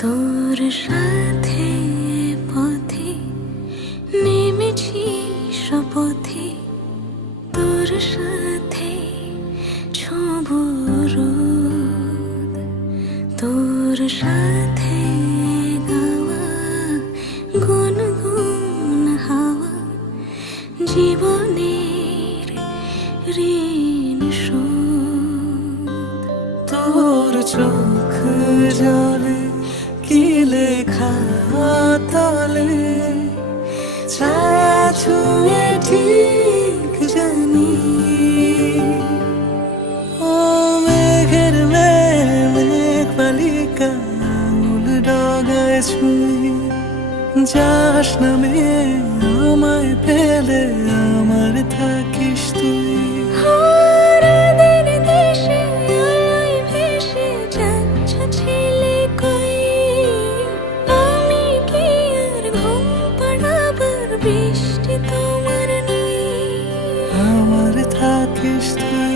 তোর সাথে পথে নেমেছি শপথে। তোর সাথে ছুঁব তোর সাথে গাওয়া গুনগুন হাওয়া জীবনের ঋণ শোধ। তোর চোখ জলে লেখা তলে, ছায়া ছুঁয়ে ঠিক জানি। ও মেঘের মেঘ মেঘ বালিকা আঙুল ডগায় ছুঁয়ে যাস নামে, আমায় পেলে আমার থাকিস তুই। que estou.